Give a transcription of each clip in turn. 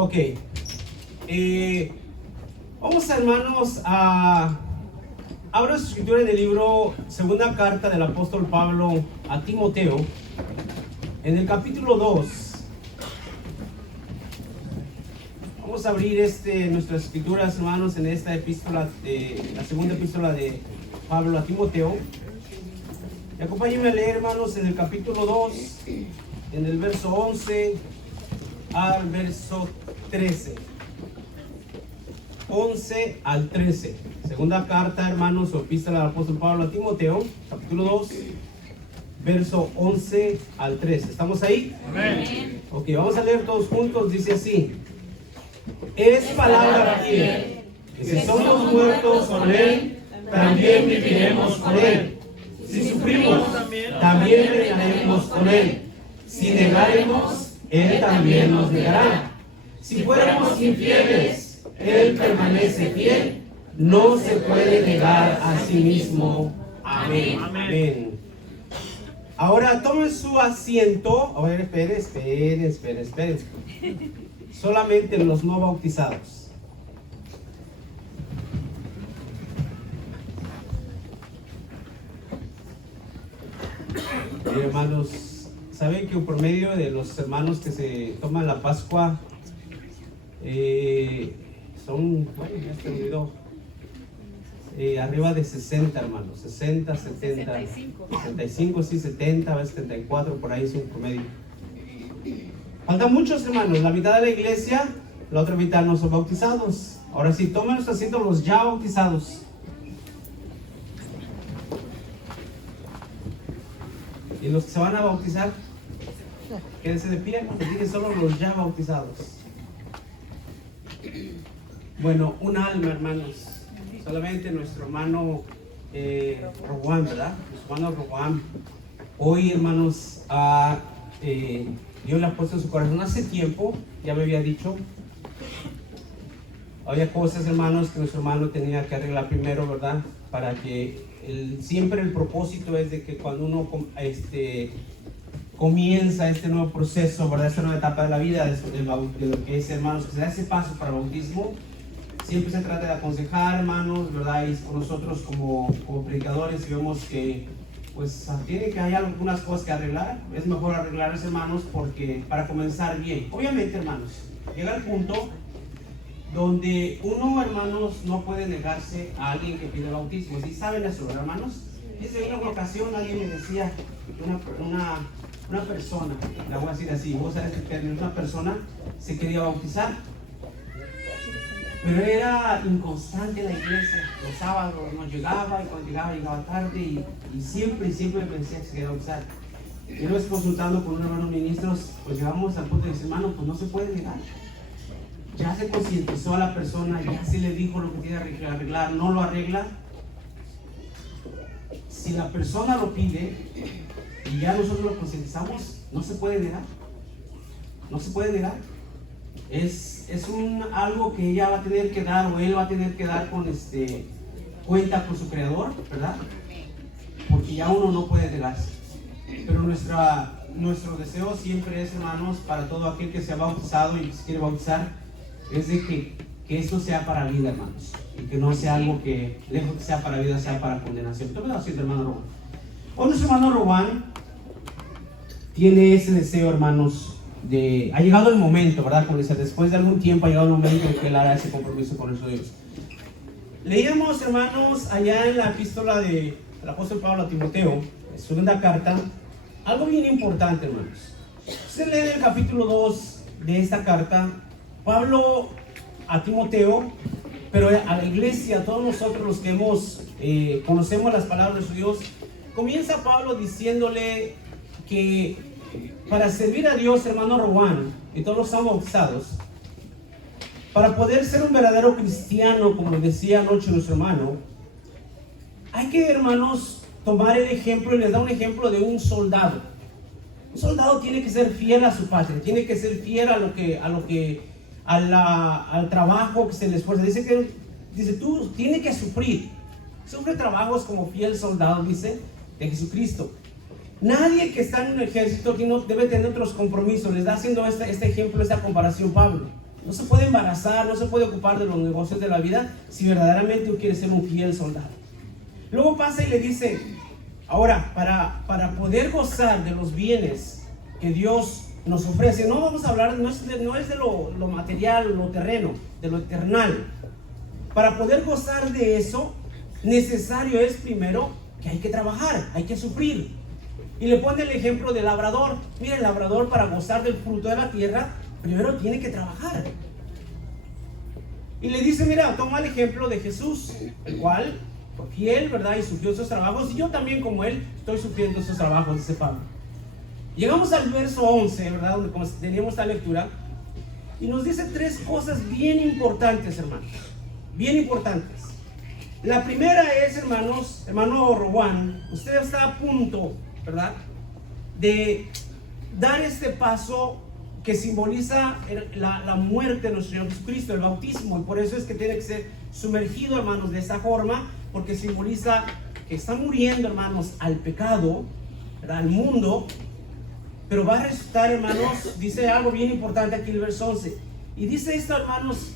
Ok. Vamos, hermanos, a abrir su escritura en el libro, segunda carta del apóstol Pablo a Timoteo, en el capítulo 2. Vamos a abrir nuestras escrituras, hermanos, en esta epístola, la segunda epístola de Pablo a Timoteo. Y acompáñenme a leer, hermanos, en el capítulo 2, en el verso 11 al verso 13. 11 al 13. Segunda carta, hermanos, o epístola del apóstol Pablo a Timoteo, capítulo 2, verso 11 al 13. ¿Estamos ahí? Amén. Ok, vamos a leer todos juntos. Dice así: es palabra fiel, que si somos muertos con Él, también viviremos con Él. Si sufrimos, también reinaremos con Él. Si negaremos, Él también nos negará. Si fuéramos infieles, Él permanece fiel, no se puede negar a sí mismo. Amén. Amén. Ahora tomen su asiento. A ver, esperen. Solamente los no bautizados. Hermanos, ¿saben que por medio de los hermanos que se toman la Pascua son, bueno, ya se olvidó, arriba de 60, hermanos, 60, 70, 65, sí, 70, a veces 74, por ahí es un promedio. Faltan muchos, hermanos, la mitad de la iglesia, la otra mitad no son bautizados. Ahora sí, tomen su asiento los ya bautizados. Y los que se van a bautizar, quédense de pie, no les dije solo los ya bautizados. Bueno, un alma, hermanos. Solamente nuestro hermano Roboam, ¿verdad? Nuestro hermano Roboam. Hoy, hermanos, Dios le ha puesto en su corazón hace tiempo, ya me había dicho. Había cosas, hermanos, que nuestro hermano tenía que arreglar primero, ¿verdad? Para que siempre el propósito es de que cuando uno comienza este nuevo proceso, ¿verdad? Esta nueva etapa de la vida, de lo que es, hermanos, que se da ese paso para el bautismo, siempre se trata de aconsejar, hermanos, ¿verdad? Y con nosotros como predicadores vemos que pues tiene que hay algunas cosas que arreglar. Es mejor arreglarlas, hermanos, porque para comenzar bien. Obviamente, hermanos, llega el punto donde uno, hermanos, no puede negarse a alguien que pide bautismo. ¿Sí saben eso, ¿verdad, hermanos? Dice, en una ocasión alguien me decía, una persona, la voy a decir así, vos sabés que una persona se quería bautizar, pero era inconstante en la iglesia. Los sábados no llegaba, y cuando llegaba tarde, y siempre me decía que se quería bautizar. Y una vez consultando con un hermano ministros, pues llegamos al punto de decir, hermano, pues no se puede negar. Ya se concientizó a la persona, ya se le dijo lo que tiene que arreglar, no lo arregla. Si la persona lo pide y ya nosotros lo concientizamos, no se puede negar. No se puede negar. Es algo que ella va a tener que dar, o él va a tener que dar con cuenta con su creador, ¿verdad? Porque ya uno no puede negarse. Pero nuestro deseo siempre es, hermanos, para todo aquel que se ha bautizado y se quiere bautizar, es de que esto sea para vida, hermanos, y que no sea algo que, lejos que sea para vida, sea para condenación. ¿Qué me lo siento, hermano Robán? Hoy nuestro hermano Robán tiene ese deseo, hermanos, ha llegado el momento, ¿verdad? Como dice, después de algún tiempo ha llegado el momento en que él hará ese compromiso con nuestro Dios. Leíamos, hermanos, allá en la epístola del apóstol Pablo a Timoteo, segunda carta, algo bien importante, hermanos. Usted lee el capítulo 2 de esta carta, Pablo a Timoteo, pero a la iglesia, a todos nosotros los que conocemos las palabras de Dios, comienza Pablo diciéndole que para servir a Dios, hermano Rowan, y todos los bautizados, para poder ser un verdadero cristiano, como lo decía anoche nuestro hermano, hay que, hermanos, tomar el ejemplo, y les da un ejemplo de un soldado. Un soldado tiene que ser fiel a su patria, tiene que ser fiel al trabajo que se le esfuerza. Dice, tú tienes que sufrir. Sufre trabajos como fiel soldado, dice, de Jesucristo. Nadie que está en un ejército debe tener otros compromisos. Les da haciendo este ejemplo, esta comparación Pablo. No se puede embarazar, no se puede ocupar de los negocios de la vida si verdaderamente uno quiere ser un fiel soldado. Luego pasa y le dice, ahora, para poder gozar de los bienes que Dios nos ofrece, no vamos a hablar, no es de lo material, lo terreno, de lo eternal. Para poder gozar de eso, necesario es primero que hay que trabajar, hay que sufrir. Y le pone el ejemplo del labrador. Mira, el labrador, para gozar del fruto de la tierra, primero tiene que trabajar. Y le dice, mira, toma el ejemplo de Jesús, el cual fue fiel, ¿verdad? Y sufrió esos trabajos. Y yo también, como él, estoy sufriendo esos trabajos, dice Pablo. Llegamos al verso 11, ¿verdad? Donde teníamos esta lectura. Y nos dice tres cosas bien importantes, hermanos. Bien importantes. La primera es, hermanos, hermano Rowan, usted está a punto, ¿verdad?, de dar este paso que simboliza la muerte de nuestro Señor Jesucristo, el bautismo. Y por eso es que tiene que ser sumergido, hermanos, de esta forma, porque simboliza que está muriendo, hermanos, al pecado, ¿verdad?, al mundo. Pero va a resucitar, hermanos, dice algo bien importante aquí en el verso 11. Y dice esto, hermanos,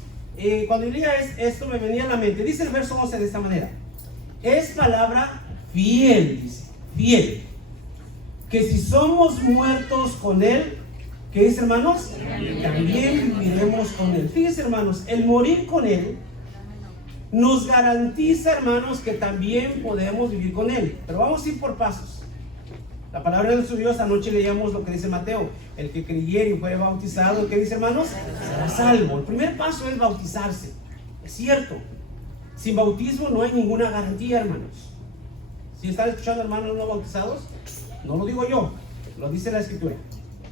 cuando leía esto me venía a la mente. Dice el verso 11 de esta manera: es palabra fiel, dice, fiel, que si somos muertos con Él, ¿qué dice, hermanos? También viviremos con Él. Fíjense, hermanos, el morir con Él nos garantiza, hermanos, que también podemos vivir con Él. Pero vamos a ir por pasos. La palabra de nuestro Dios, anoche leíamos lo que dice Mateo: el que creyere y fuere bautizado, ¿qué dice, hermanos? Será salvo. El primer paso es bautizarse. Es cierto, sin bautismo no hay ninguna garantía, hermanos. Si están escuchando, hermanos no bautizados, no lo digo yo, lo dice la Escritura.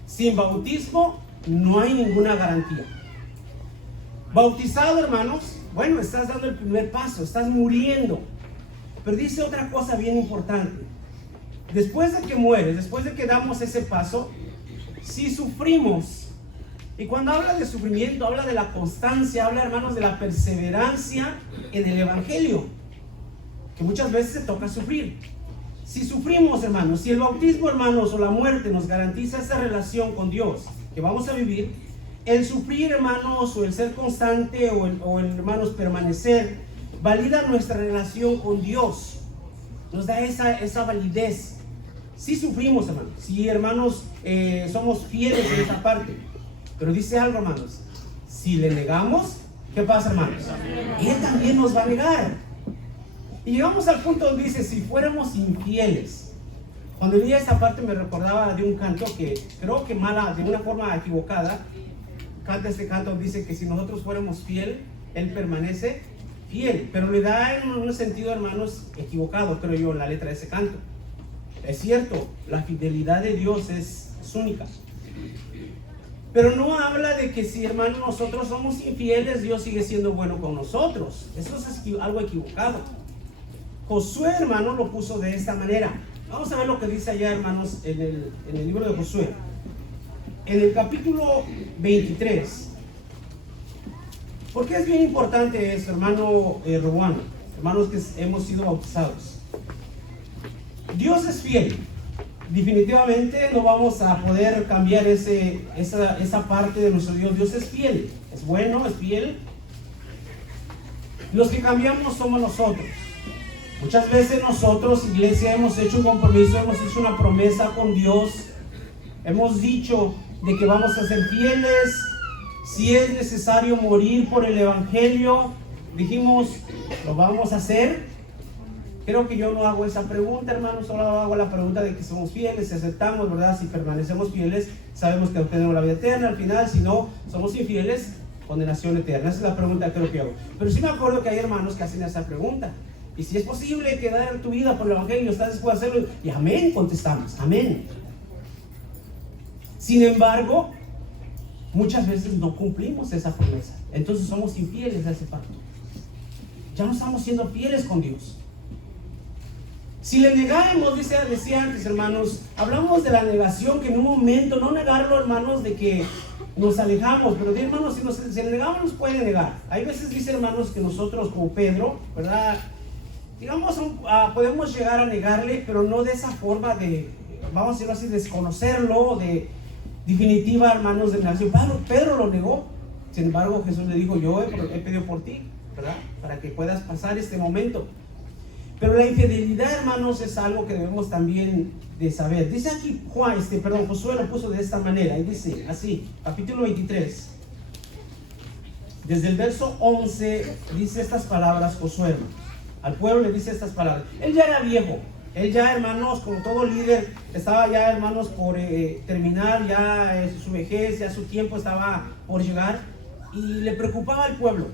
Sin bautismo no hay ninguna garantía. Bautizado, hermanos, bueno, estás dando el primer paso, estás muriendo. Pero dice otra cosa bien importante. Después de que mueres, después de que damos ese paso, si sufrimos, y cuando habla de sufrimiento, habla de la constancia, habla, hermanos, de la perseverancia en el Evangelio, que muchas veces se toca sufrir. Si sufrimos, hermanos, si el bautismo, hermanos, o la muerte nos garantiza esa relación con Dios que vamos a vivir, el sufrir, hermanos, o el ser constante, o el, hermanos, permanecer, valida nuestra relación con Dios, nos da esa validez. Si sufrimos, hermanos, si, hermanos, somos fieles en esa parte. Pero dice algo, hermanos: si le negamos, ¿qué pasa, hermanos? Él también nos va a negar. Y llegamos al punto donde dice: si fuéramos infieles. Cuando leía esta parte me recordaba de un canto que creo que de una forma equivocada, canta este canto, dice que si nosotros fuéramos fiel, Él permanece fiel. Pero le da en un sentido, hermanos, equivocado, creo yo, en la letra de ese canto. Es cierto, la fidelidad de Dios es única. Pero no habla de que si, hermanos, nosotros somos infieles, Dios sigue siendo bueno con nosotros. Eso es algo equivocado. Josué, hermano, lo puso de esta manera. Vamos a ver lo que dice allá, hermanos, en el libro de Josué. En el capítulo 23. Porque es bien importante eso, hermano Rowan, hermanos que hemos sido bautizados. Dios es fiel. Definitivamente no vamos a poder cambiar esa parte de nuestro Dios. Dios es fiel, es bueno, es fiel. Los que cambiamos somos nosotros. Muchas veces nosotros, iglesia, hemos hecho un compromiso, hemos hecho una promesa con Dios. Hemos dicho de que vamos a ser fieles. Si es necesario morir por el Evangelio, dijimos, lo vamos a hacer. Creo que yo no hago esa pregunta, hermanos, solo hago la pregunta de que somos fieles, si aceptamos, ¿verdad? Si permanecemos fieles, sabemos que obtenemos la vida eterna. Al final, si no somos infieles, condenación eterna. Esa es la pregunta que creo que hago. Pero sí me acuerdo que hay hermanos que hacen esa pregunta. Y si es posible que dar tu vida por el Evangelio, ¿estás dispuesto a hacerlo? Y amén, contestamos, amén. Sin embargo, muchas veces no cumplimos esa promesa. Entonces somos infieles a ese pacto. Ya no estamos siendo fieles con Dios. Si le negáramos, decía antes, hermanos, hablamos de la negación, que en un momento, no negarlo, hermanos, de que nos alejamos, pero de, hermanos, si le negamos, nos puede negar. Hay veces, dice, hermanos, que nosotros, como Pedro, ¿verdad? Digamos, podemos llegar a negarle, pero no de esa forma de, vamos a decirlo así, desconocerlo, de definitiva, hermanos, de negación. Pedro lo negó. Sin embargo, Jesús le dijo, yo he pedido por ti, ¿verdad? Para que puedas pasar este momento. Pero la infidelidad, hermanos, es algo que debemos también de saber. Dice aquí Josué lo puso de esta manera, y dice así, capítulo 23. Desde el verso 11 dice estas palabras Josué, hermanos. Al pueblo le dice estas palabras. Él ya era viejo. Él ya, hermanos, como todo líder, estaba ya, hermanos, por terminar ya su vejez, ya su tiempo estaba por llegar. Y le preocupaba al pueblo.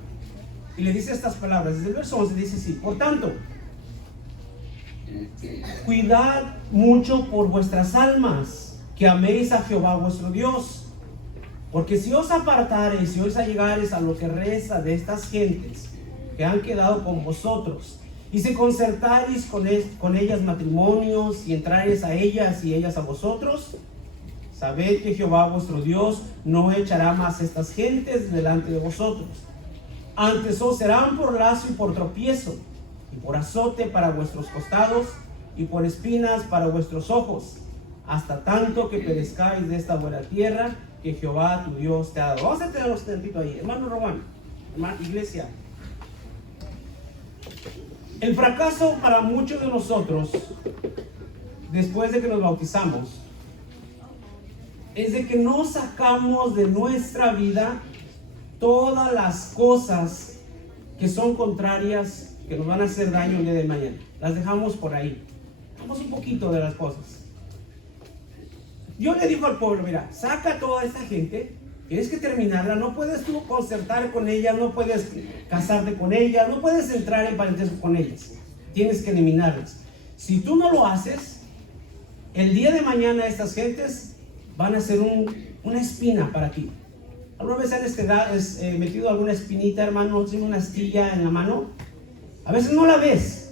Y le dice estas palabras. Desde el verso 11 dice así. Por tanto, cuidad mucho por vuestras almas, que améis a Jehová vuestro Dios. Porque si os apartareis, si os allegareis a lo que resta de estas gentes que han quedado con vosotros, y si concertareis con ellas matrimonios, y entrareis a ellas y ellas a vosotros, sabed que Jehová vuestro Dios no echará más estas gentes delante de vosotros. Antes os serán por lazo y por tropiezo, y por azote para vuestros costados, y por espinas para vuestros ojos, hasta tanto que perezcáis de esta buena tierra que Jehová tu Dios te ha dado. Vamos a tenerlos tantito ahí, hermano Román, hermano, iglesia. El fracaso para muchos de nosotros, después de que nos bautizamos, es de que no sacamos de nuestra vida todas las cosas que son contrarias, que nos van a hacer daño el día de mañana. Las dejamos por ahí. Vamos un poquito de las cosas. Yo le digo al pueblo, mira, saca toda esta gente, tienes que terminarla, no puedes tú concertar con ellas, no puedes casarte con ellas, no puedes entrar en parentesco con ellas, tienes que eliminarlas. Si tú no lo haces, el día de mañana estas gentes van a ser una espina para ti. ¿Alguna vez han metido alguna espinita, hermano, una astilla en la mano? A veces no la ves.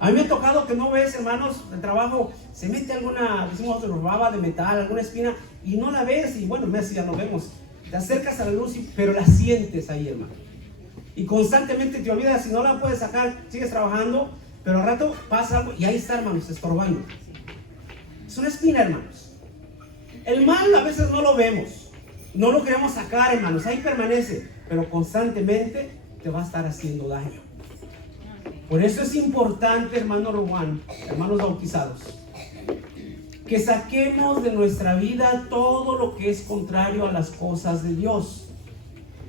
A mí me ha tocado que no ves, hermanos, el trabajo, se mete alguna, decimos, baba de metal, alguna espina, y no la ves, y bueno, meses ya no vemos. Te acercas a la luz, pero la sientes ahí, hermano. Y constantemente te olvidas, si no la puedes sacar, sigues trabajando, pero al rato pasa algo, y ahí está, hermanos, estorbando. Es una espina, hermanos. El mal a veces no lo vemos, no lo queremos sacar, hermanos, ahí permanece, pero constantemente te va a estar haciendo daño. Por eso es importante, hermano Juan, hermanos bautizados, que saquemos de nuestra vida todo lo que es contrario a las cosas de Dios.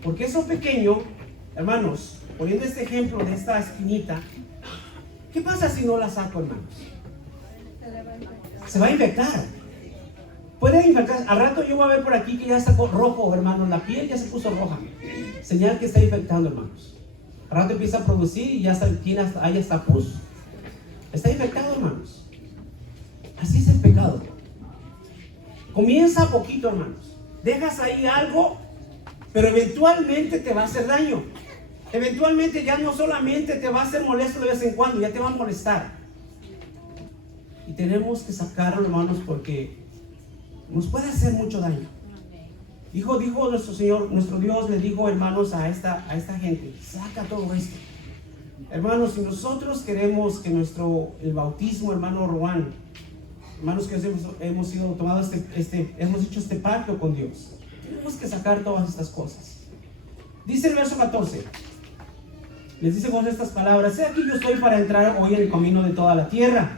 Porque eso pequeño, hermanos, poniendo este ejemplo de esta espinita, ¿qué pasa si no la saco, hermanos? Se va a infectar. Puede infectar. Al rato yo voy a ver por aquí que ya está rojo, hermanos, la piel ya se puso roja. Señal que está infectando, hermanos. Al rato empieza a producir y ya ahí está pus. Está infectado, hermanos. Así es el pecado. Comienza a poquito, hermanos. Dejas ahí algo, pero eventualmente te va a hacer daño. Eventualmente ya no solamente te va a hacer molesto de vez en cuando, ya te va a molestar. Y tenemos que sacarlo, hermanos, porque nos puede hacer mucho daño. Dijo nuestro Señor, nuestro Dios le dijo, hermanos, a esta gente, saca todo esto. Hermanos, si nosotros queremos que el bautismo, hermano Juan, hermanos que hemos sido tomados hemos hecho este pacto con Dios, tenemos que sacar todas estas cosas. Dice el verso 14, les dice con estas palabras: he aquí yo estoy para entrar hoy en el camino de toda la tierra.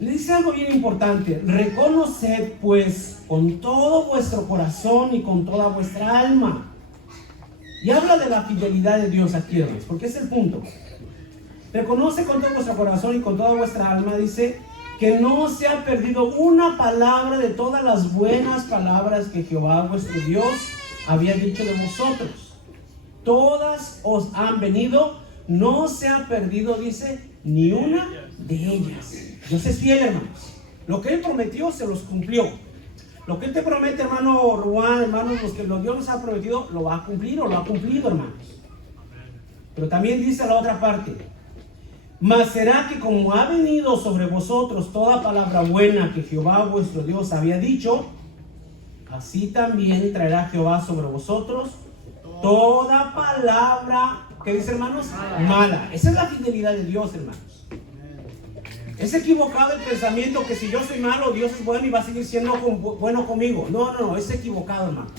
Le dice algo bien importante: reconoced pues con todo vuestro corazón y con toda vuestra alma. Y habla de la fidelidad de Dios aquí, hermanos, porque es el punto. Reconoce con todo vuestro corazón y con toda vuestra alma, dice, que no se ha perdido una palabra de todas las buenas palabras que Jehová vuestro Dios había dicho de vosotros. Todas os han venido, no se ha perdido, dice, ni una de ellas. Dios es fiel, hermanos. Lo que Él prometió, se los cumplió. Lo que Él te promete, hermano Juan, hermanos, los que Dios nos ha prometido, lo va a cumplir o lo ha cumplido, hermanos. Pero también dice la otra parte: mas será que como ha venido sobre vosotros toda palabra buena que Jehová vuestro Dios había dicho, así también traerá Jehová sobre vosotros toda palabra, ¿qué dice, hermanos? Mala. Esa es la fidelidad de Dios, hermanos. Es equivocado el pensamiento que si yo soy malo, Dios es bueno y va a seguir siendo bueno conmigo. No, es equivocado, hermanos.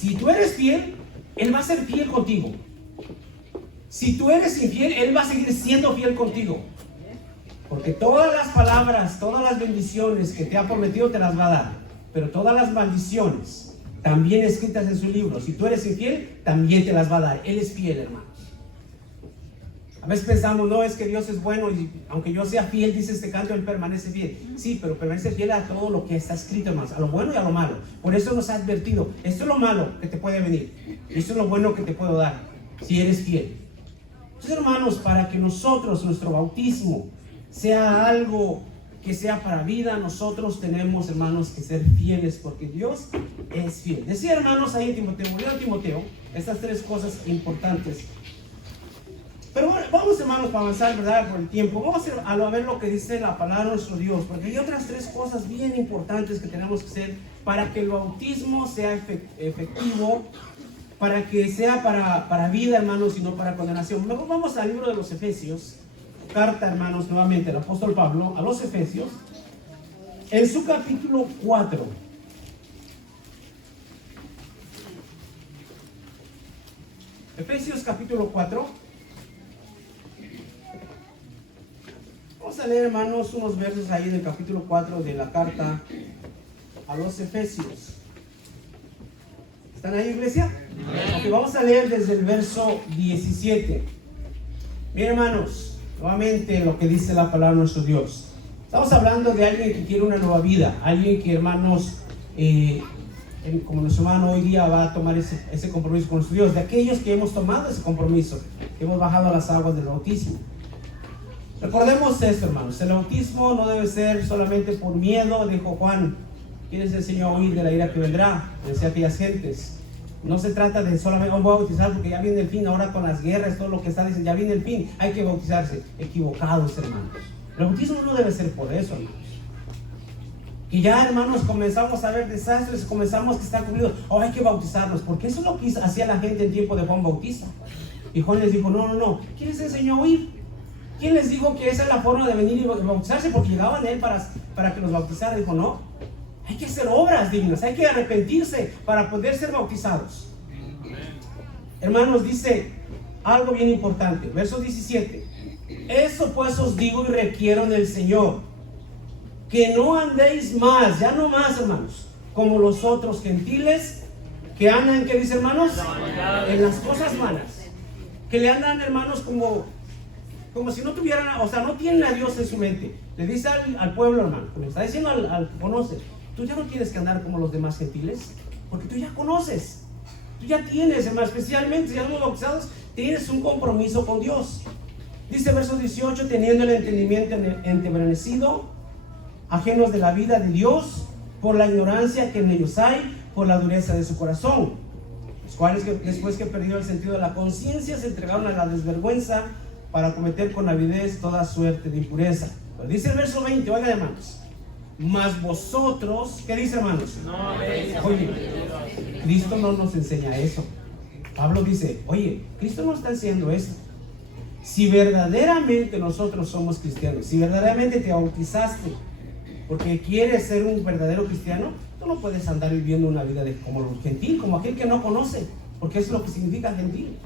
Si tú eres fiel, Él va a ser fiel contigo. Si tú eres infiel, Él va a seguir siendo fiel contigo. Porque todas las palabras, todas las bendiciones que te ha prometido te las va a dar. Pero todas las maldiciones, también escritas en su libro, si tú eres infiel, también te las va a dar. Él es fiel, hermanos. A veces pensamos, no, es que Dios es bueno y aunque yo sea fiel, dice este canto, Él permanece fiel. Sí, pero permanece fiel a todo lo que está escrito, hermanos, a lo bueno y a lo malo. Por eso nos ha advertido, esto es lo malo que te puede venir, esto es lo bueno que te puedo dar, si eres fiel. Entonces, hermanos, para que nosotros, nuestro bautismo, sea algo que sea para vida, nosotros tenemos, hermanos, que ser fieles, porque Dios es fiel. Decía, hermanos, ahí en Timoteo, leo a Timoteo, estas 3 cosas importantes. Pero bueno, vamos, hermanos, para avanzar, ¿verdad? Por el tiempo, vamos a ver lo que dice la palabra de nuestro Dios, porque hay otras 3 cosas bien importantes que tenemos que hacer para que el bautismo sea efectivo, para que sea para vida, hermanos, y no para condenación. Luego vamos al libro de los Efesios, carta, hermanos, nuevamente el apóstol Pablo a los Efesios, en su capítulo 4. Efesios capítulo 4. Vamos a leer, hermanos, unos versos ahí del capítulo 4 de la carta a los Efesios. ¿Están ahí, iglesia? Ok, vamos a leer desde el verso 17. Miren, hermanos, nuevamente lo que dice la palabra de nuestro Dios. Estamos hablando de alguien que quiere una nueva vida, alguien que, hermanos, como nuestro hermano hoy día va a tomar ese compromiso con nuestro Dios, de aquellos que hemos tomado ese compromiso, que hemos bajado a las aguas del bautismo. Recordemos esto, hermanos, el bautismo no debe ser solamente por miedo, dijo Juan, ¿quién les enseñó a huir de la ira que vendrá? Decía aquellas gentes. No se trata de solamente, voy a bautizar porque ya viene el fin, ahora con las guerras, todo lo que está diciendo, ya viene el fin, hay que bautizarse. Equivocados, hermanos. El bautismo no debe ser por eso, hermanos. Y ya, hermanos, comenzamos a ver desastres, comenzamos que está cumplido, hay que bautizarnos, porque eso es lo que hacía la gente en tiempo de Juan Bautista. Y Juan les dijo, no, ¿quién les enseñó a huir? ¿Quién les dijo que esa es la forma de venir y bautizarse? Porque llegaban a él para que los bautizara. Dijo, no, hay que hacer obras dignas, hay que arrepentirse para poder ser bautizados. Hermanos, dice algo bien importante, verso 17. Eso pues os digo y requiero del Señor, que no andéis más, ya no más, hermanos, como los otros gentiles que andan, ¿qué dice, hermanos? En las cosas malas. Que le andan, hermanos, como si no tuvieran, o sea, no tienen a Dios en su mente. Le dice al pueblo, hermano, le está diciendo al que conoce, tú ya no tienes que andar como los demás gentiles, porque tú ya conoces, tú ya tienes, hermano, especialmente si ya somos bautizados, tienes un compromiso con Dios. Dice verso 18, teniendo el entendimiento entenebrecido, ajenos de la vida de Dios, por la ignorancia que en ellos hay, por la dureza de su corazón, los cuales después que perdió el sentido de la conciencia, se entregaron a la desvergüenza para cometer con avidez toda suerte de impureza. Pero dice el verso 20, oigan, hermanos, mas vosotros, ¿qué dice, hermanos? Oye, Cristo no nos enseña eso. Pablo dice, oye, Cristo no está enseñando esto. Si verdaderamente nosotros somos cristianos, si verdaderamente te bautizaste porque quieres ser un verdadero cristiano, tú no puedes andar viviendo una vida como los gentil, como aquel que no conoce, porque es lo que significa gentil.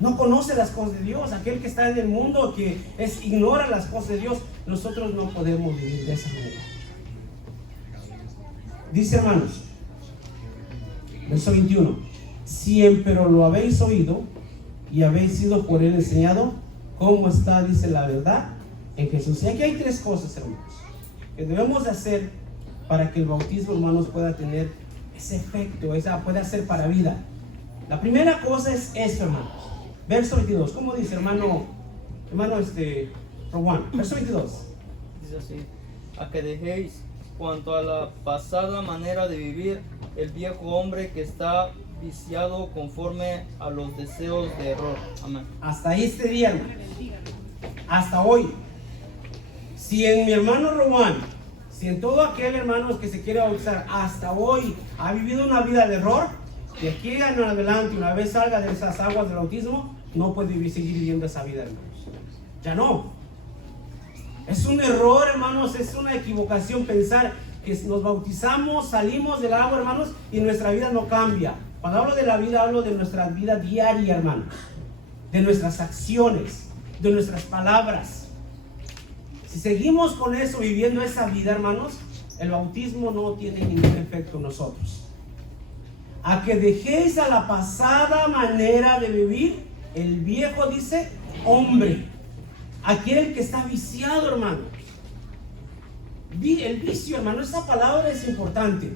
No conoce las cosas de Dios, aquel que está en el mundo, que ignora las cosas de Dios. Nosotros no podemos vivir de esa manera. Dice, hermanos, verso 21, si empero lo habéis oído y habéis sido por él enseñado, ¿cómo está? Dice la verdad en Jesús. Y aquí hay 3 cosas, hermanos, que debemos de hacer para que el bautismo, hermanos, pueda tener ese efecto, pueda ser para vida. La primera cosa es esto, hermanos. Verso 22, ¿cómo dice, hermano Juan? Verso 22. Dice así, a que dejéis cuanto a la pasada manera de vivir el viejo hombre que está viciado conforme a los deseos de error. Amén. Hasta este día, hermano. Hasta hoy. Si en mi hermano Román, si en todo aquel hermano que se quiere bautizar, hasta hoy ha vivido una vida de error, de aquí en adelante, una vez salga de esas aguas del bautismo, no puede seguir viviendo esa vida, hermanos. Ya no. Es un error, hermanos, es una equivocación pensar que nos bautizamos, salimos del agua, hermanos, y nuestra vida no cambia. Cuando hablo de la vida, hablo de nuestra vida diaria, hermanos, de nuestras acciones, de nuestras palabras. Si seguimos con eso, viviendo esa vida, hermanos, el bautismo no tiene ningún efecto en nosotros. A que dejéis a la pasada manera de vivir, el viejo, dice, hombre, aquel que está viciado, hermanos. El vicio, hermano, esa palabra es importante.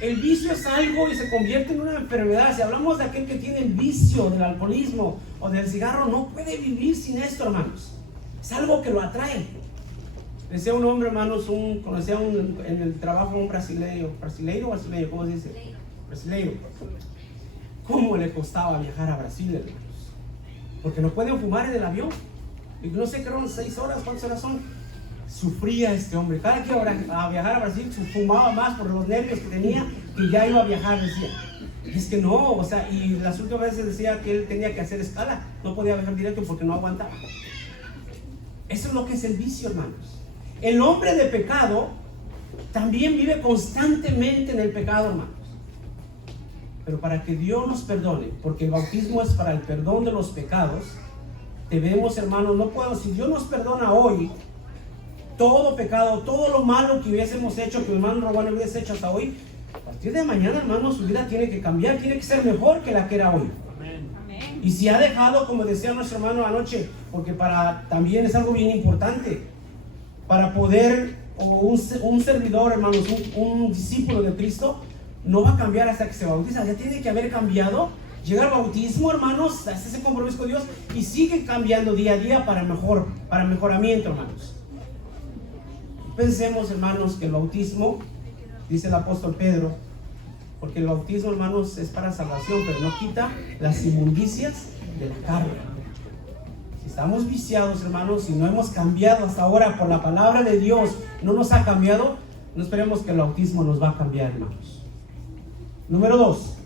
El vicio es algo y se convierte en una enfermedad. Si hablamos de aquel que tiene el vicio del alcoholismo o del cigarro, no puede vivir sin esto, hermanos. Es algo que lo atrae. Decía un hombre, hermanos, conocía en el trabajo un brasileño, ¿cómo se dice? Brasileño. ¿Cómo le costaba viajar a Brasil, hermanos? Porque no pueden fumar en el avión. Y no sé, creo 6 horas, ¿cuántas horas son? Sufría este hombre. Cada que iba a viajar a Brasil, fumaba más por los nervios que tenía, que ya iba a viajar, decía. Y es que no, o sea, y las últimas veces decía que él tenía que hacer escala. No podía viajar directo porque no aguantaba. Eso es lo que es el vicio, hermanos. El hombre de pecado también vive constantemente en el pecado, hermanos. Pero para que Dios nos perdone, porque el bautismo es para el perdón de los pecados, debemos, hermanos, no puedo, si Dios nos perdona hoy, todo pecado, todo lo malo que hubiésemos hecho, que mi hermano Rowan hubiese hecho hasta hoy, a partir de mañana, hermano, su vida tiene que cambiar, tiene que ser mejor que la que era hoy. Amén. Y si ha dejado, como decía nuestro hermano anoche, porque también es algo bien importante, para poder, o un servidor, hermanos, un discípulo de Cristo, no va a cambiar hasta que se bautiza. Ya tiene que haber cambiado. Llega el bautismo, hermanos, hace ese compromiso con Dios y sigue cambiando día a día para mejoramiento, hermanos. Pensemos, hermanos, que el bautismo, dice el apóstol Pedro, porque el bautismo, hermanos, es para salvación, pero no quita las inmundicias de la carne. Si estamos viciados, hermanos, y no hemos cambiado hasta ahora por la palabra de Dios, no nos ha cambiado, no esperemos que el bautismo nos va a cambiar, hermanos. Número 2.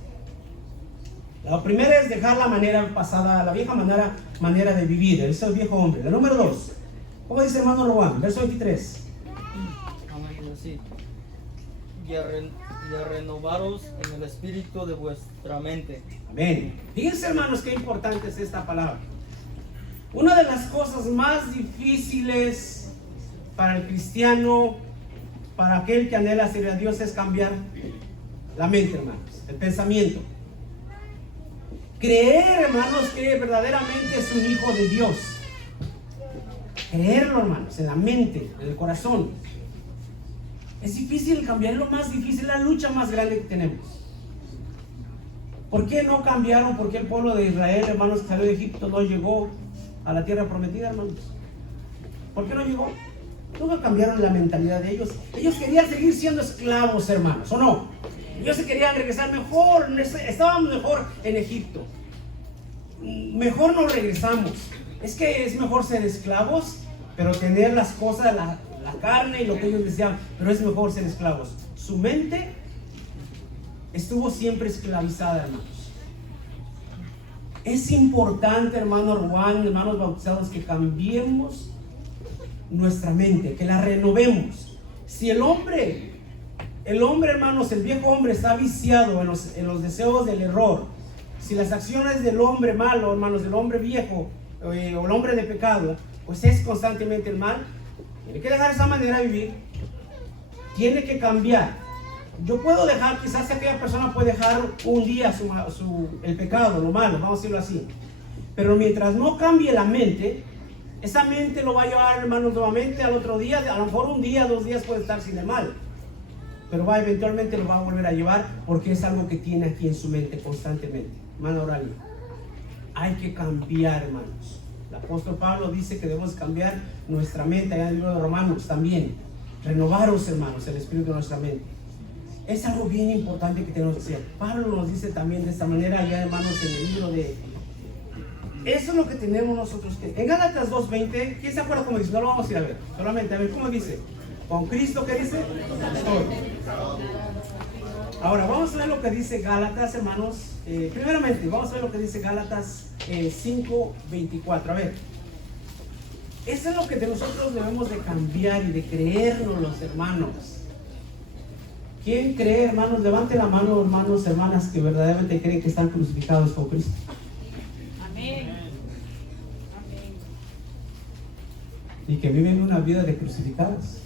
La primera es dejar la manera pasada, la vieja manera de vivir. Ese es el viejo hombre. La número 2. ¿Cómo dice hermano Rowan? Verso 23. Así. Y a renovaros en el espíritu de vuestra mente. Amén. Fíjense, hermanos, qué importante es esta palabra. Una de las cosas más difíciles para el cristiano, para aquel que anhela servir a Dios, es cambiar la mente, hermanos, el pensamiento. Creer, hermanos, que verdaderamente es un hijo de Dios. Creerlo, hermanos, en la mente, en el corazón. Es difícil cambiar, es lo más difícil, la lucha más grande que tenemos. ¿Por qué no cambiaron? ¿Por qué el pueblo de Israel, hermanos, que salió de Egipto, no llegó a la tierra prometida, hermanos? ¿Por qué no llegó? Nunca cambiaron la mentalidad de ellos. Ellos querían seguir siendo esclavos, hermanos, ¿o no? Ellos se querían regresar mejor, estábamos mejor en Egipto. Mejor nos regresamos. Es que es mejor ser esclavos, pero tener las cosas, la carne y lo que ellos deseaban, pero es mejor ser esclavos. Su mente estuvo siempre esclavizada, hermanos. Es importante, hermano Juan, hermanos bautizados, que cambiemos nuestra mente, que la renovemos. Si el hombre, hermanos, el viejo hombre está viciado en los deseos del error, si las acciones del hombre malo, hermanos, del hombre viejo o el hombre de pecado, pues es constantemente el mal, tiene que dejar esa manera de vivir, tiene que cambiar. Yo puedo dejar, quizás aquella persona puede dejar un día el pecado, lo malo, vamos a decirlo así, pero mientras no cambie la mente, esa mente lo va a llevar, hermanos, nuevamente al otro día. A lo mejor un día, 2 días puede estar sin el mal, pero eventualmente lo va a volver a llevar, porque es algo que tiene aquí en su mente constantemente. Hermano Aurelio, hay que cambiar, hermanos. El apóstol Pablo dice que debemos cambiar nuestra mente, allá en el libro de Romanos también. Renovaros, hermanos, el espíritu de nuestra mente. Es algo bien importante que tenemos que hacer. Pablo nos dice también de esta manera, allá, hermanos, en el libro de... Eso es lo que tenemos nosotros que... En Gálatas 2:20, ¿quién se acuerda cómo dice? No lo vamos a ir a ver. Solamente a ver cómo dice. Con Cristo, ¿qué dice? Estoy. Ahora, vamos a ver lo que dice Gálatas, hermanos. Primeramente, vamos a ver lo que dice Gálatas 5:24. A ver. Eso es lo que de nosotros debemos de cambiar y de creernos, los hermanos. ¿Quién cree, hermanos? Levante la mano, hermanos, hermanas, que verdaderamente creen que están crucificados con Cristo. Amén. Y que viven una vida de crucificados.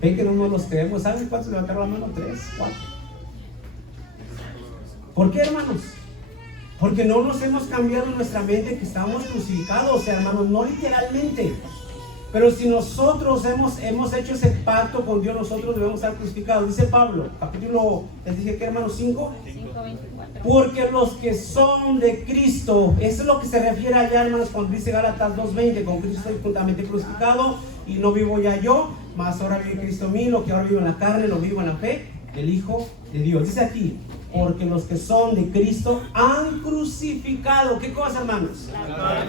Ven que no nos los creemos. ¿Saben cuántos levantaron la mano? 3, 4. ¿Por qué, hermanos? Porque no nos hemos cambiado en nuestra mente que estamos crucificados, hermanos, no literalmente. Pero si nosotros hemos hecho ese pacto con Dios, nosotros debemos estar crucificados. Dice Pablo, capítulo, les dije que, hermanos, 5. 5:24. Porque los que son de Cristo, eso es lo que se refiere allá, hermanos, cuando dice Gálatas 2:20, con Cristo estoy juntamente crucificado y no vivo ya yo, mas ahora vive Cristo en mí, lo que ahora vivo en la carne, lo vivo en la fe del Hijo de Dios. Dice aquí, porque los que son de Cristo han crucificado, ¿qué cosa, hermanos?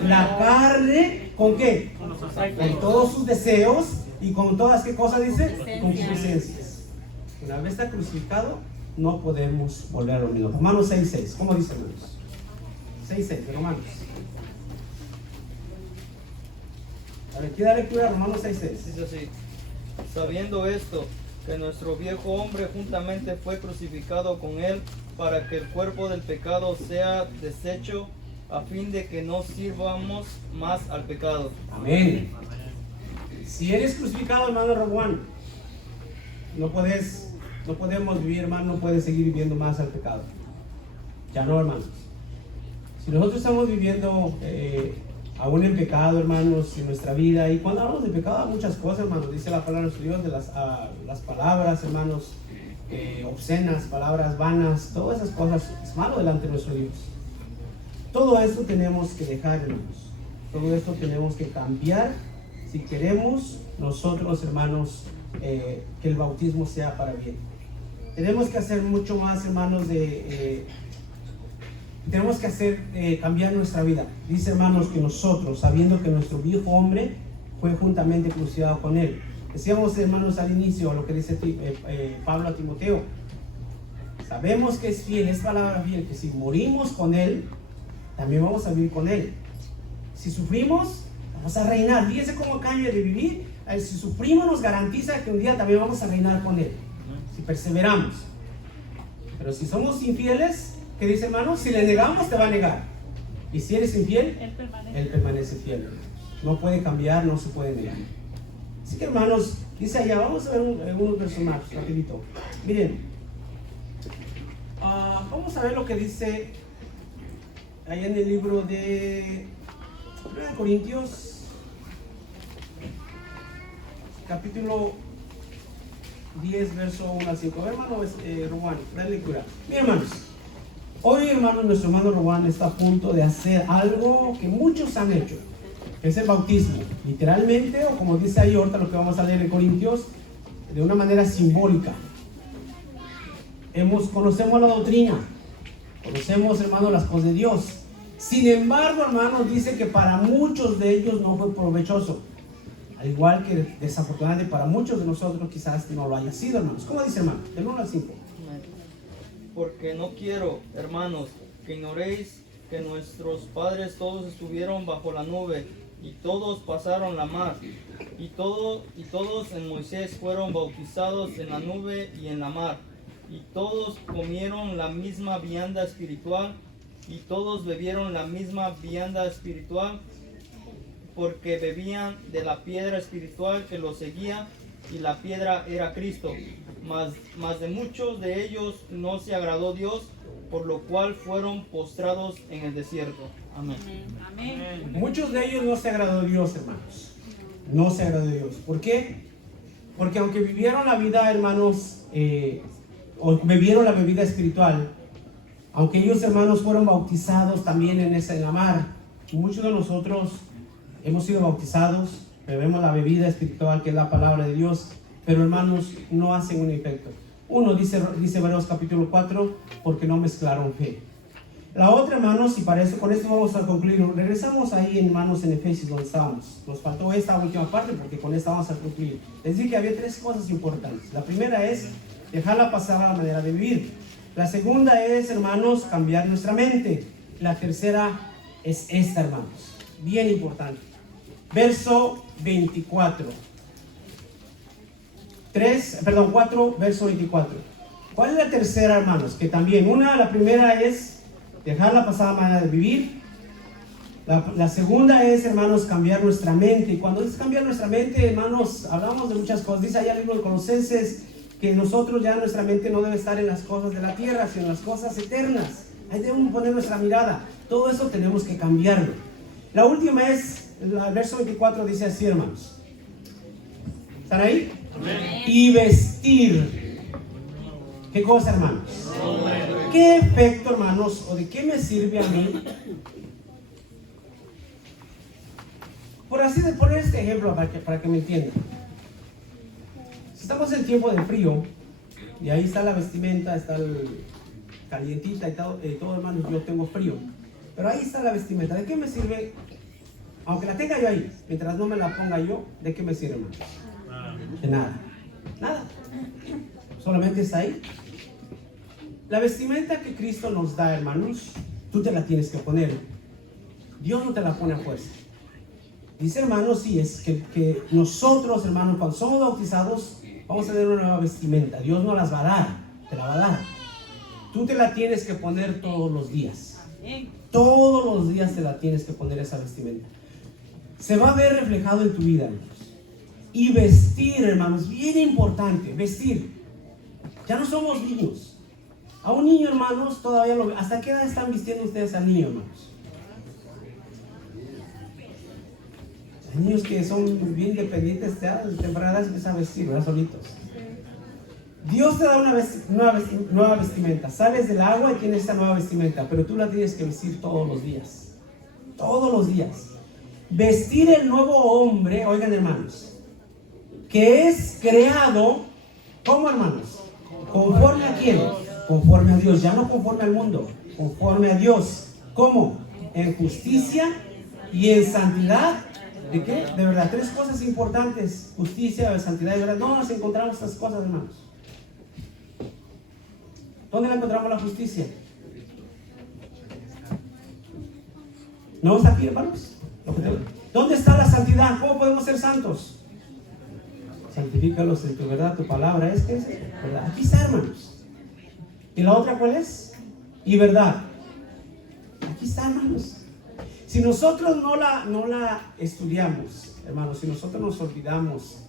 La carne, ¿con qué? Con todos sus deseos y con todas, ¿qué cosas dice? Concupiscencias. Una vez está crucificado, no podemos volver a lo mismo. Romanos 6:6, ¿cómo dice, hermanos? 6:6 de Romanos. A ver, ¿quién da lectura a Romanos 6:6? Dice así: sabiendo esto, que nuestro viejo hombre juntamente fue crucificado con él, para que el cuerpo del pecado sea deshecho, a fin de que no sirvamos más al pecado. Amén. Si eres crucificado, hermano Rowan, no podemos vivir, hermano, no puedes seguir viviendo más al pecado. Ya no, hermanos. Si nosotros estamos viviendo aún en pecado, hermanos, en nuestra vida, y cuando hablamos de pecado, hay muchas cosas, hermanos, dice la palabra de nuestro Dios, de las palabras, hermanos, obscenas, palabras vanas, todas esas cosas, es malo delante de nuestro Dios. Todo esto tenemos que dejar, hermanos. Todo esto tenemos que cambiar si queremos nosotros, hermanos, que el bautismo sea para bien. Tenemos que hacer mucho más, hermanos, tenemos que hacer cambiar nuestra vida. Dice, hermanos, que nosotros, sabiendo que nuestro viejo hombre fue juntamente crucificado con él. Decíamos, hermanos, al inicio, lo que dice Pablo a Timoteo. Sabemos que es fiel, es palabra fiel, que si morimos con él, también vamos a vivir con él. Si sufrimos, vamos a reinar. Fíjense cómo cambia de vivir. Si sufrimos, nos garantiza que un día también vamos a reinar con él. Si perseveramos. Pero si somos infieles, ¿qué dice, hermano? Si le negamos, te va a negar. Y si eres infiel, él permanece fiel. No puede cambiar, no se puede negar. Así que, hermanos, dice allá, vamos a ver unos versos más, rapidito. Miren, vamos a ver lo que dice allá en el libro de 1 Corintios, capítulo 10, verso 1 al 5. Hermano Ruan, dale lectura. Miren, hermanos, hoy, hermanos, nuestro hermano Ruan está a punto de hacer algo que muchos han hecho. Es el bautismo, literalmente, o como dice ahí ahorita lo que vamos a leer en Corintios, de una manera simbólica. Conocemos la doctrina, conocemos, hermanos, las cosas de Dios. Sin embargo, hermanos, dice que para muchos de ellos no fue provechoso. Al igual que desafortunadamente para muchos de nosotros quizás no lo haya sido, hermanos. ¿Cómo dice, hermano? Del 1 al 5. Porque no quiero, hermanos, que ignoréis que nuestros padres todos estuvieron bajo la nube, y todos pasaron la mar, y todos en Moisés fueron bautizados en la nube y en la mar, y todos comieron la misma vianda espiritual, y todos bebieron la misma vianda espiritual, porque bebían de la piedra espiritual que los seguía, y la piedra era Cristo. Mas de muchos de ellos no se agradó Dios, por lo cual fueron postrados en el desierto. Amén. Amén. Muchos de ellos no se agradó Dios, hermanos. No se agradó Dios. ¿Por qué? Porque aunque vivieron la vida, hermanos, o bebieron la bebida espiritual, aunque ellos, hermanos, fueron bautizados también en la mar, muchos de nosotros hemos sido bautizados, bebemos la bebida espiritual que es la palabra de Dios, pero, hermanos, no hacen un efecto. Uno dice Hebreos capítulo 4, porque no mezclaron fe. La otra, hermanos, y para eso, con esto vamos a concluir. Regresamos ahí, hermanos, en Efesios donde estábamos. Nos faltó esta última parte porque con esta vamos a concluir. Les dije que había 3 cosas importantes. La primera es dejarla pasar a la manera de vivir. La segunda es, hermanos, cambiar nuestra mente. La tercera es esta, hermanos, bien importante. Verso 24. 4, verso 24. ¿Cuál es la tercera, hermanos? Que también, la primera es dejar la pasada manera de vivir. La segunda es, hermanos, cambiar nuestra mente. Y cuando es cambiar nuestra mente, hermanos, hablamos de muchas cosas. Dice allá el libro de Colosenses que nosotros ya nuestra mente no debe estar en las cosas de la tierra, sino en las cosas eternas. Ahí debemos poner nuestra mirada. Todo eso tenemos que cambiarlo. La última es, el verso 24 dice así, hermanos. ¿Están ahí? Amén. Y vestir. ¿Qué cosa, hermanos? ¿Qué efecto, hermanos, o de qué me sirve a mí? Por así de poner este ejemplo para que me entiendan. Si estamos en tiempo de frío, y ahí está la vestimenta, está calientita y todo, hermanos, yo tengo frío. Pero ahí está la vestimenta. ¿De qué me sirve? Aunque la tenga yo ahí, mientras no me la ponga yo, ¿de qué me sirve, hermanos? De nada. Nada. Solamente está ahí. La vestimenta que Cristo nos da, hermanos, tú te la tienes que poner. Dios no te la pone a fuerza. Dice, hermanos, sí, es que nosotros, hermanos, cuando somos bautizados, vamos a tener una nueva vestimenta. Dios nos las va a dar, te la va a dar. Tú te la tienes que poner todos los días. Todos los días te la tienes que poner esa vestimenta. Se va a ver reflejado en tu vida, hermanos. Y vestir, hermanos, bien importante, vestir. Ya no somos niños. A un niño, hermanos, todavía lo... ¿Hasta qué edad están vistiendo ustedes al niño, hermanos? Hay niños que son bien dependientes, tempranas empiezan a vestir, ¿verdad? Solitos. Dios te da una nueva vestimenta. Sales del agua y tienes esta nueva vestimenta, pero tú la tienes que vestir todos los días. Todos los días. Vestir el nuevo hombre, oigan, hermanos, que es creado, ¿cómo, hermanos? ¿Conforme a quién? Conforme a Dios, ya no conforme al mundo, conforme a Dios. ¿Cómo? En justicia y en santidad. ¿De qué? De verdad, 3 cosas importantes: justicia, santidad y verdad. No nos encontramos estas cosas, hermanos. ¿Dónde la encontramos la justicia? ¿No está aquí, hermanos? ¿Dónde está la santidad? ¿Cómo podemos ser santos? Santifícalos en tu verdad, tu palabra es que es verdad. Aquí está, hermanos. ¿Y la otra cuál es? Y verdad. Aquí está, hermanos. Si nosotros no la estudiamos, hermanos, si nosotros nos olvidamos,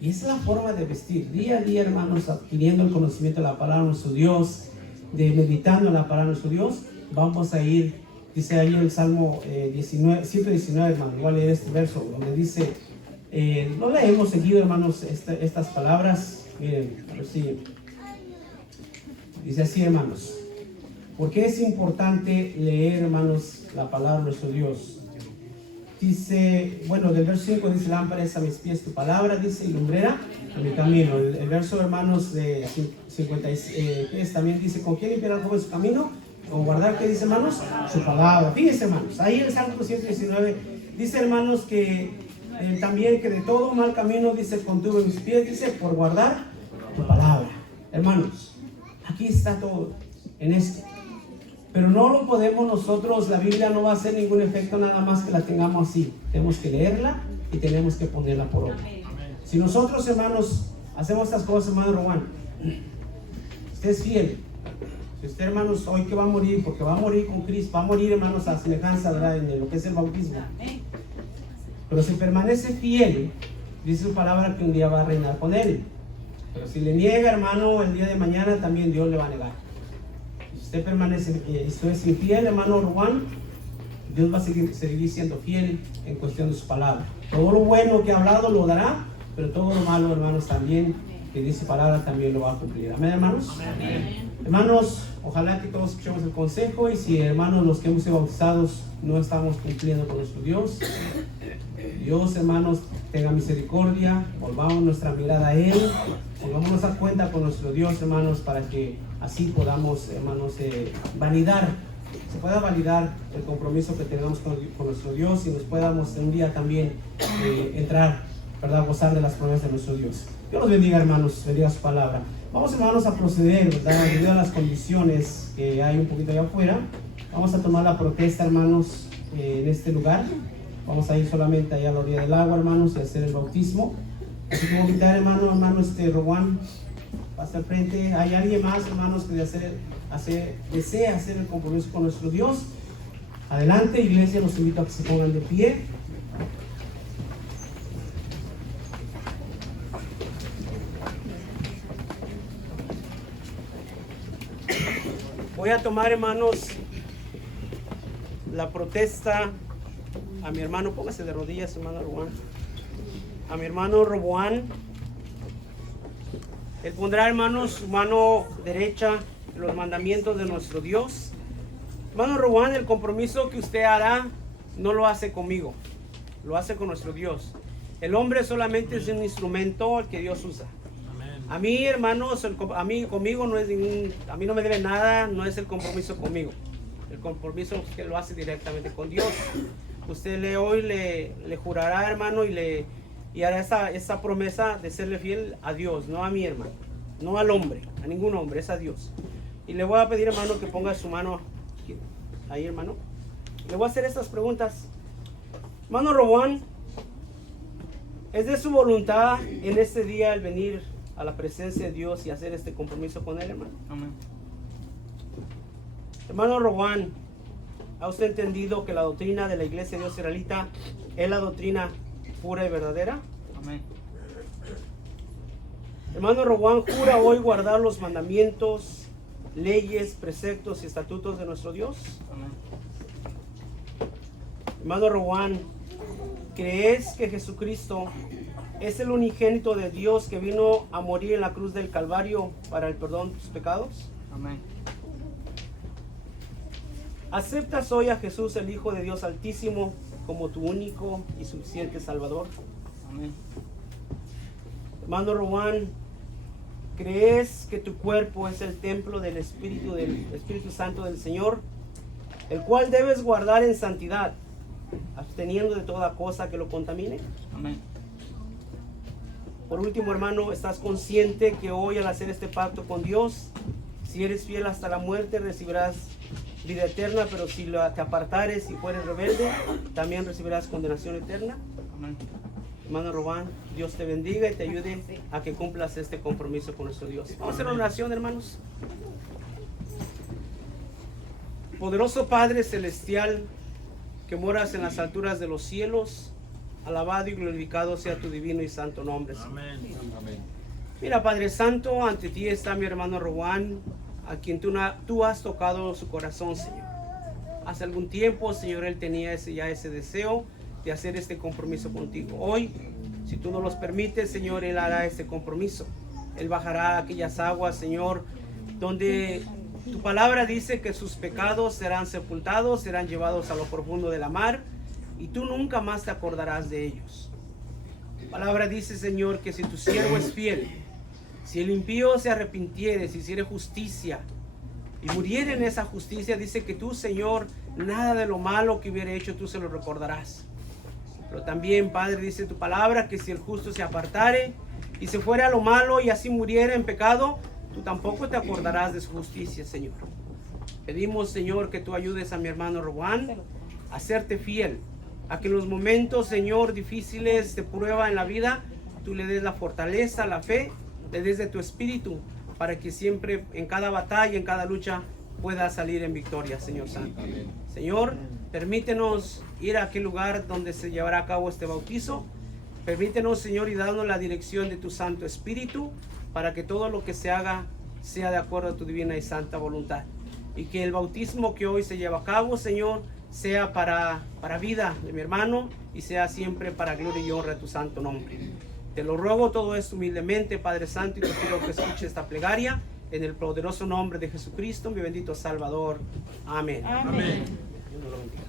y esa es la forma de vestir, día a día, hermanos, adquiriendo el conocimiento de la palabra de nuestro Dios, de meditando en la palabra de nuestro Dios, vamos a ir, dice ahí en el Salmo 119, hermanos, voy a leer este verso, donde dice, no leemos seguido, hermanos, estas palabras, miren, a ver si, dice así, hermanos. Porque es importante leer, hermanos, la palabra de nuestro Dios. Dice, bueno, del verso 5 dice, lámpara es a mis pies tu palabra, dice, y lumbrera a mi camino. El verso, hermanos, de 56, también dice, ¿con quién limpiará el joven su camino? Con guardar, ¿qué dice, hermanos? Su palabra. Fíjense, hermanos, ahí en el Salmo 119 dice, hermanos, que también que de todo mal camino, dice, contuve mis pies, dice, por guardar tu palabra. Hermanos, aquí está todo en esto. Pero no lo podemos nosotros, la Biblia no va a hacer ningún efecto nada más que la tengamos así. Tenemos que leerla y tenemos que ponerla por obra. Si nosotros, hermanos, hacemos estas cosas, hermano Román, usted es fiel. Si usted, hermanos, hoy que va a morir, porque va a morir con Cristo, va a morir, hermanos, a semejanza, ¿verdad?, en lo que es el bautismo. Pero si permanece fiel, dice su palabra que un día va a reinar con él. Pero si le niega, hermano, el día de mañana también Dios le va a negar. Usted permanece, esto es infiel, hermano Juan, Dios va a seguir siendo fiel en cuestión de su palabra. Todo lo bueno que ha hablado lo dará, pero todo lo malo, hermanos, también, que dice su palabra, también lo va a cumplir. Amén, hermanos. Amén. Hermanos, ojalá que todos escuchemos el consejo, y si, hermanos, los que hemos sido bautizados no estamos cumpliendo con nuestro Dios, Dios, hermanos, tenga misericordia, volvamos nuestra mirada a Él, pongámonos a cuenta con nuestro Dios, hermanos, para que así podamos, hermanos, se pueda validar el compromiso que tenemos con nuestro Dios, y nos podamos un día también entrar, ¿verdad?, gozar de las promesas de nuestro Dios. Dios los bendiga, hermanos, bendiga su palabra. Vamos, hermanos, a proceder, ¿verdad?, debido a las condiciones que hay un poquito allá afuera. Vamos a tomar la protesta, hermanos, en este lugar. Vamos a ir solamente allá a la orilla del agua, hermanos, y hacer el bautismo. Así como invitar, hermano Rowan, hasta el frente. ¿Hay alguien más, hermanos, que desea hacer el compromiso con nuestro Dios? Adelante, iglesia, los invito a que se pongan de pie. Voy a tomar, hermanos, la protesta a mi hermano. Póngase de rodillas, hermano Rowan. A mi hermano Rowan. Él pondrá, hermanos, su mano derecha en los mandamientos de nuestro Dios. Hermano Rowan, el compromiso que usted hará no lo hace conmigo, lo hace con nuestro Dios. El hombre solamente es un instrumento al que Dios usa. A mí, hermanos, conmigo no es a mí no me debe nada, no es el compromiso conmigo. El compromiso es que lo hace directamente con Dios. Usted hoy le jurará, hermano, y hará esa promesa de serle fiel a Dios, no a mi hermano, no al hombre, a ningún hombre, es a Dios. Y le voy a pedir, hermano, que ponga su mano ahí, hermano. Le voy a hacer estas preguntas. Hermano Rowan, ¿es de su voluntad en este día el venir a la presencia de Dios y hacer este compromiso con Él, hermano? Amén. Hermano Rowan, ¿ha usted entendido que la doctrina de la Iglesia de Dios Israelita es la doctrina pura y verdadera? Amén. Hermano Rowan, ¿jura hoy guardar los mandamientos, leyes, preceptos y estatutos de nuestro Dios? Amén. Hermano Rowan, ¿crees que Jesucristo es el unigénito de Dios que vino a morir en la cruz del Calvario para el perdón de tus pecados? Amén. ¿Aceptas hoy a Jesús, el Hijo de Dios Altísimo, como tu único y suficiente Salvador? Amén. Hermano Rowan, ¿crees que tu cuerpo es el templo del Espíritu Santo del Señor, el cual debes guardar en santidad, absteniendo de toda cosa que lo contamine? Amén. Por último, hermano, ¿estás consciente que hoy, al hacer este pacto con Dios, si eres fiel hasta la muerte, recibirás vida eterna, pero si te apartares y fueres rebelde, también recibirás condenación eterna? Amén. Hermano Rowan, Dios te bendiga y te ayude a que cumplas este compromiso con nuestro Dios. Vamos a hacer una oración, hermanos. Poderoso Padre Celestial, que moras en las alturas de los cielos, alabado y glorificado sea tu divino y santo nombre, Señor. Amén. Mira, Padre Santo, ante ti está mi hermano Rowan, a quien tú has tocado su corazón, Señor. Hace algún tiempo, Señor, él tenía ese deseo de hacer este compromiso contigo. Hoy, si tú nos los permites, Señor, él hará este compromiso. Él bajará a aquellas aguas, Señor, donde tu palabra dice que sus pecados serán sepultados, serán llevados a lo profundo de la mar, y tú nunca más te acordarás de ellos. Tu palabra dice, Señor, que si tu siervo es fiel, si el impío se arrepintiere, si hiciere justicia y muriere en esa justicia, dice que tú, Señor, nada de lo malo que hubiera hecho tú se lo recordarás. Pero también, Padre, dice tu palabra que si el justo se apartare y se fuera a lo malo y así muriera en pecado, tú tampoco te acordarás de su justicia, Señor. Pedimos, Señor, que tú ayudes a mi hermano Rowan a serte fiel, a que en los momentos, Señor, difíciles de prueba en la vida, tú le des la fortaleza, la fe, le des de tu espíritu, para que siempre en cada batalla, en cada lucha, pueda salir en victoria, Señor Santo. Señor, permítenos ir a aquel lugar donde se llevará a cabo este bautizo. Permítenos, Señor, y darnos la dirección de tu Santo Espíritu, para que todo lo que se haga sea de acuerdo a tu divina y santa voluntad. Y que el bautismo que hoy se lleva a cabo, Señor, sea para vida de mi hermano y sea siempre para gloria y honra de tu santo nombre. Te lo ruego todo esto humildemente, Padre Santo, y te pido que escuche esta plegaria en el poderoso nombre de Jesucristo, mi bendito Salvador. Amén. Amén. Dios nos lo bendiga.